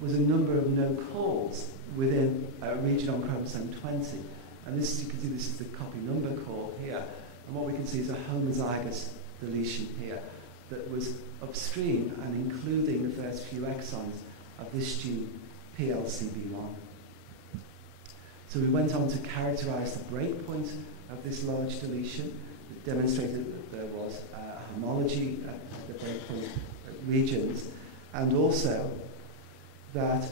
was a number of no calls within a region on chromosome 20. And this, you can see, this is the copy number call here. And what we can see is a homozygous deletion here that was upstream and including the first few exons of this gene, PLCB1. So we went on to characterize the breakpoint of this large deletion. It demonstrated that there was homology at the breakpoint regions, and also that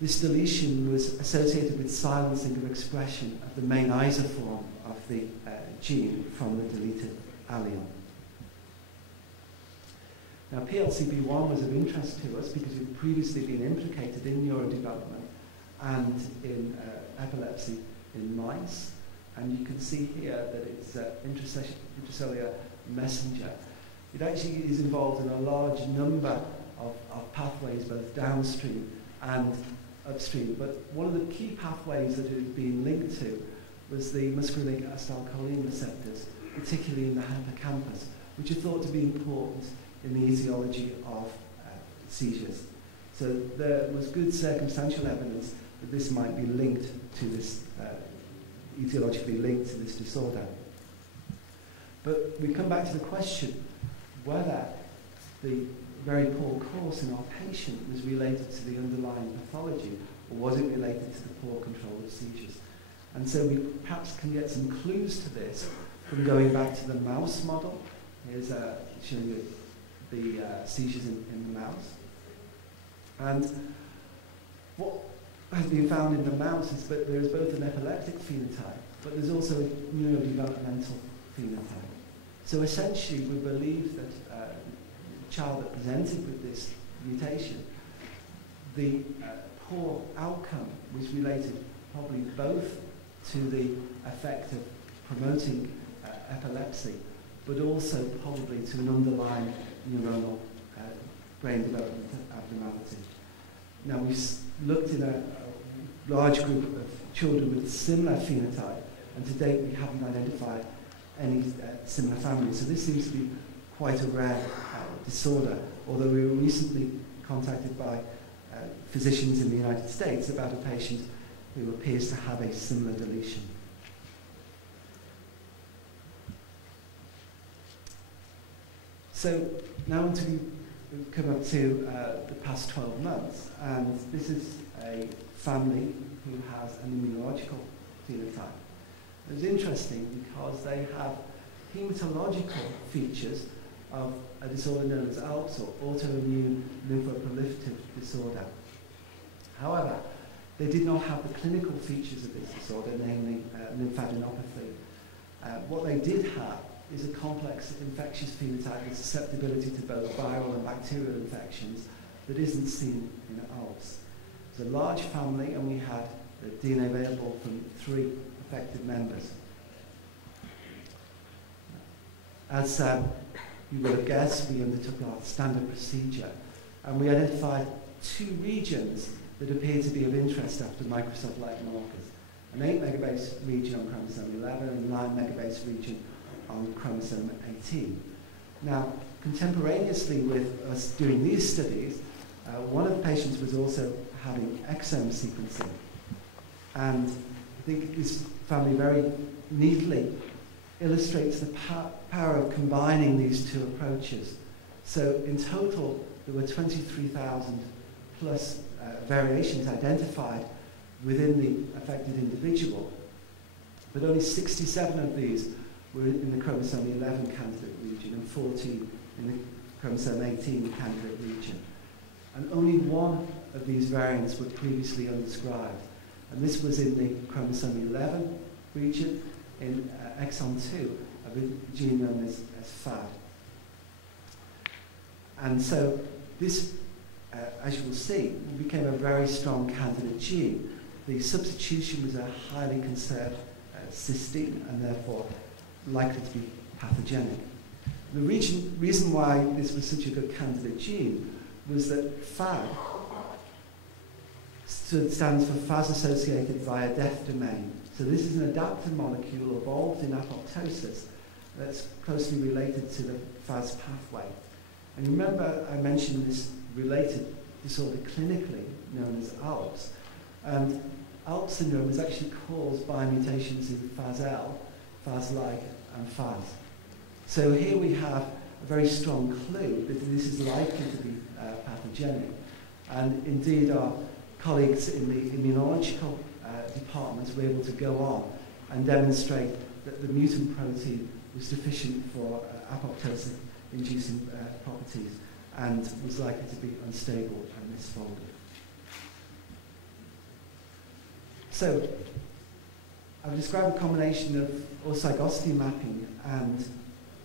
this deletion was associated with silencing of expression of the main isoform of the gene from the deleted allele. Now, PLCB1 was of interest to us because it had previously been implicated in neurodevelopment and in epilepsy in mice. And you can see here that it's an intracellular messenger. It actually is involved in a large number of pathways, both downstream and upstream. But one of the key pathways that it had been linked to was the muscarinic acetylcholine receptors, particularly in the hippocampus, which are thought to be important in the etiology of seizures. So there was good circumstantial evidence that this might be linked to this, etiologically linked to this disorder. But we come back to the question whether the very poor course in our patient was related to the underlying pathology, or was it related to the poor control of seizures? And so we perhaps can get some clues to this from going back to the mouse model. Here's showing you the seizures in the mouse. And what has been found in the mouse is that there is both an epileptic phenotype, but there's also a neurodevelopmental phenotype. So essentially, we believe that the child that presented with this mutation, the poor outcome was related probably both to the effect of promoting epilepsy, but also probably to an underlying neuronal brain development abnormality. Now, we've looked in a large group of children with a similar phenotype, and to date we haven't identified any similar families. So this seems to be quite a rare disorder, although we were recently contacted by physicians in the United States about a patient who appears to have a similar deletion. So now to come up to the past 12 months, and this is a family who has an immunological phenotype. It's interesting because they have hematological features of a disorder known as ALPS, or autoimmune lymphoproliferative disorder. However, they did not have the clinical features of this disorder, namely lymphadenopathy. What they did have is a complex infectious phenotype with susceptibility to both viral and bacterial infections that isn't seen in ALPS. It's a large family, and we had DNA available from 3 affected members. As you will have guessed, we undertook our standard procedure, and we identified 2 regions that appear to be of interest after microsatellite markers. An 8 megabase region on chromosome 11 and a 9 megabase region on chromosome 18. Now, contemporaneously with us doing these studies, one of the patients was also having exome sequencing. And I think this family very neatly illustrates the power of combining these 2 approaches. So in total, there were 23,000 plus variations identified within the affected individual, but only 67 of these were in the chromosome 11 candidate region and 14 in the chromosome 18 candidate region. And only 1 of these variants were previously undescribed. And this was in the chromosome 11 region in exon 2 of a gene known as FAD. And so this, as you will see, became a very strong candidate gene. The substitution was a highly conserved cysteine and therefore likely to be pathogenic. The reason why this was such a good candidate gene was that FAD stands for Faz-associated via death domain. So this is an adaptive molecule evolved in apoptosis that's closely related to the Faz pathway. And remember I mentioned this related disorder clinically, known as ALPS. And ALPS syndrome is actually caused by mutations in FAS-L, FAS-like, and FAS. So here we have a very strong clue that this is likely to be pathogenic. And indeed, our colleagues in the immunological departments were able to go on and demonstrate that the mutant protein was deficient for apoptosis-inducing properties and was likely to be unstable and misfolded. So, I've described a combination of orthozygosity mapping and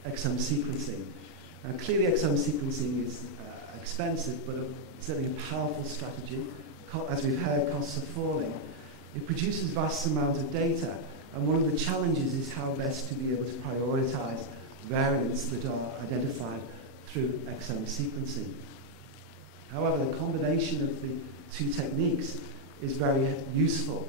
exome sequencing. Now, clearly exome sequencing is expensive, but certainly a powerful strategy. As we've heard, costs are falling. It produces vast amounts of data, and one of the challenges is how best to be able to prioritize variants that are identified through exome sequencing. However, the combination of the two techniques is very useful.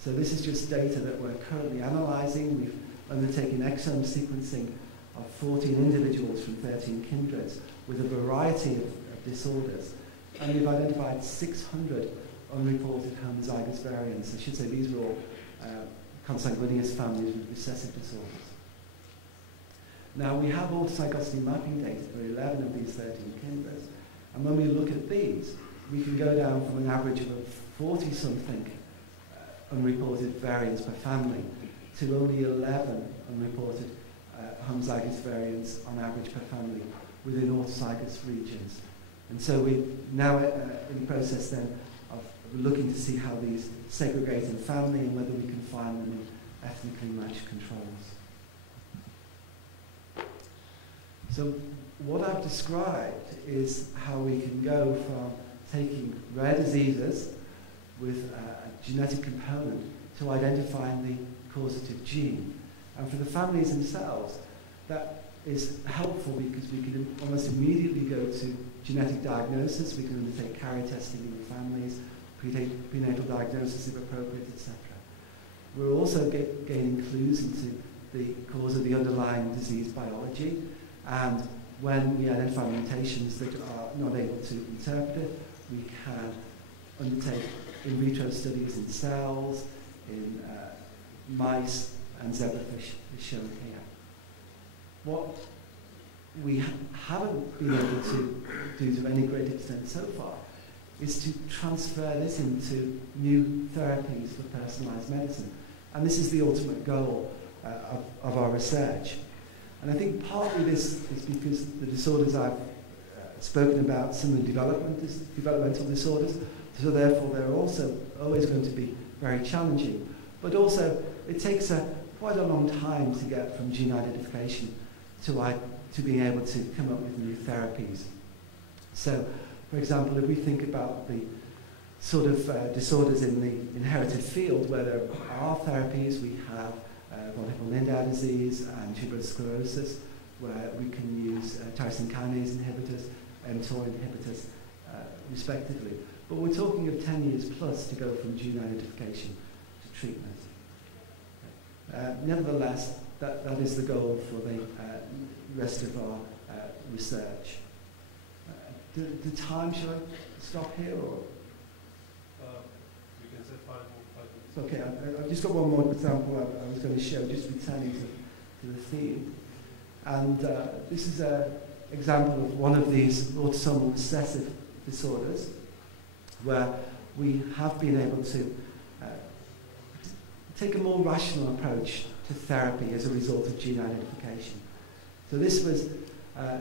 So this is just data that we're currently analyzing. We've undertaken exome sequencing of 14 individuals from 13 kindreds with a variety of disorders. And we've identified 600 unreported homozygous variants. I should say these were all consanguineous families with recessive disorders. Now, we have orthozygosity mapping data for 11 of these 13 kindreds. And when we look at these, we can go down from an average of 40-something unreported variants per family to only 11 unreported homozygous variants on average per family within orthozygous regions. And so we're now in the process then of looking to see how these segregate in family and whether we can find them in ethnically matched controls. So what I've described is how we can go from taking rare diseases with a genetic component to identifying the causative gene. And for the families themselves, that is helpful because we can almost immediately go to genetic diagnosis. We can undertake carrier testing in the families, prenatal diagnosis if appropriate, etc. We're also gaining clues into the cause of the underlying disease biology, and when we identify mutations that are not able to interpret it, we can undertake in vitro studies in cells, in mice, and zebrafish is shown here. What we haven't been able to do to any great extent so far is to transfer this into new therapies for personalized medicine. And this is the ultimate goal of our research. And I think partly this is because the disorders I've spoken about, some of the developmental disorders, so therefore they're also always going to be very challenging. But also, it takes quite a long time to get from gene identification to being able to come up with new therapies. So, for example, if we think about the sort of disorders in the inherited field where there are therapies, we have von Hippel-Lindau disease and tuberous sclerosis, where we can use tyrosine kinase inhibitors, mTOR inhibitors, respectively. But we're talking of 10 years plus to go from gene identification to treatment. Nevertheless, that is the goal for the rest of our research. The time, shall I stop here? Or? We can say 5 more. Okay, I've just got one more example I was going to show, just returning to the theme. And this is an example of one of these autosomal recessive disorders, where we have been able to take a more rational approach to therapy as a result of gene identification. So this was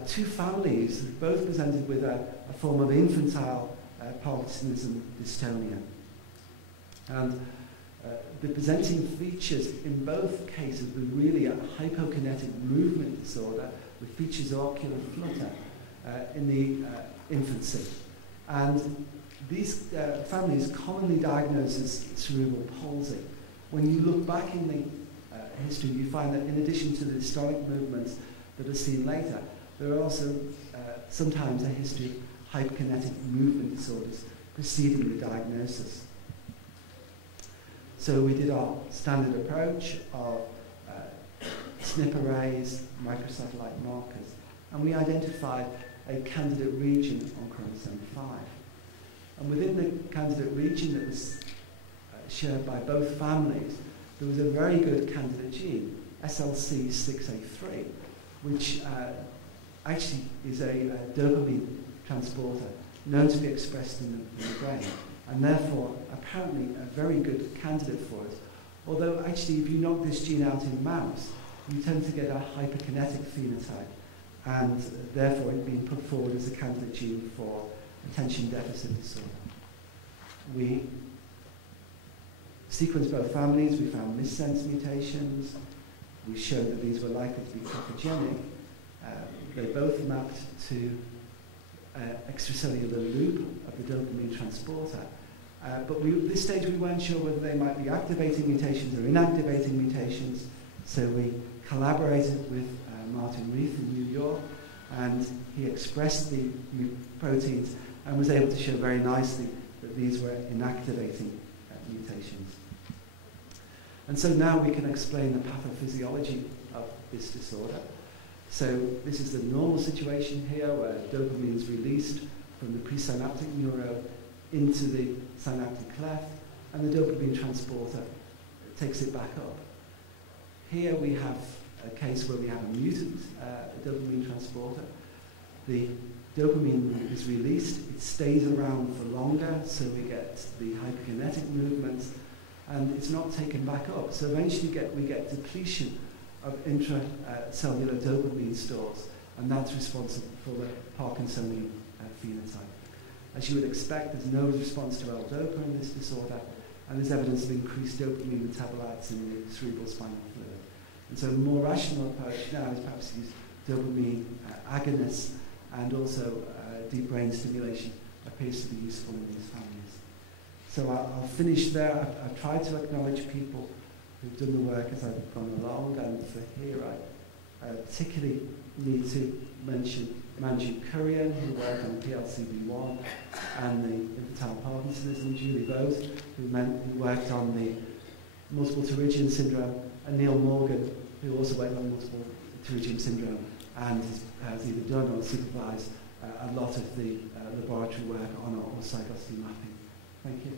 two families, both presented with a form of infantile Parkinsonism dystonia. And the presenting features in both cases were really a hypokinetic movement disorder with features of ocular flutter in the infancy. And these families commonly diagnosed as cerebral palsy. When you look back in the history, you find that in addition to the historic movements that are seen later, there are also sometimes a history of hyperkinetic movement disorders preceding the diagnosis. So we did our standard approach of SNP arrays, microsatellite markers, and we identified a candidate region on chromosome 5. And within the candidate region that was shared by both families, there was a very good candidate gene, SLC6A3, which actually is a dopamine transporter known to be expressed in the brain, and therefore apparently a very good candidate for it. Although actually if you knock this gene out in mouse, you tend to get a hyperkinetic phenotype, and therefore it being put forward as a candidate gene for attention deficit disorder. We sequenced both families. We found missense mutations. We showed that these were likely to be pathogenic. They both mapped to extracellular loop of the dopamine transporter. But at this stage we weren't sure whether they might be activating mutations or inactivating mutations. So we collaborated with Martin Reith in New York, and he expressed the proteins and was able to show very nicely that these were inactivating mutations. And so now we can explain the pathophysiology of this disorder. So this is the normal situation here where dopamine is released from the presynaptic neuron into the synaptic cleft, and the dopamine transporter takes it back up. Here we have a case where we have a mutant dopamine transporter. The dopamine is released, it stays around for longer, so we get the hyperkinetic movements, and it's not taken back up. So eventually we get depletion of intracellular dopamine stores, and that's responsible for the Parkinsonian phenotype. As you would expect, there's no response to L-DOPA in this disorder, and there's evidence of increased dopamine metabolites in the cerebral spinal fluid. And so the more rational approach now is perhaps to use dopamine agonists, and also deep brain stimulation appears to be useful in these families. So I'll finish there. I've tried to acknowledge people who've done the work as I've gone along, and for here I particularly need to mention Manju Kurian, who worked on PLCB1 and the infantile Parkinsonism, Julie Bose, who worked on the multiple pterygium syndrome, and Neil Morgan, who also worked on multiple pterygium syndrome and has either done or supervised a lot of the laboratory work on autocytosine mapping. Thank you.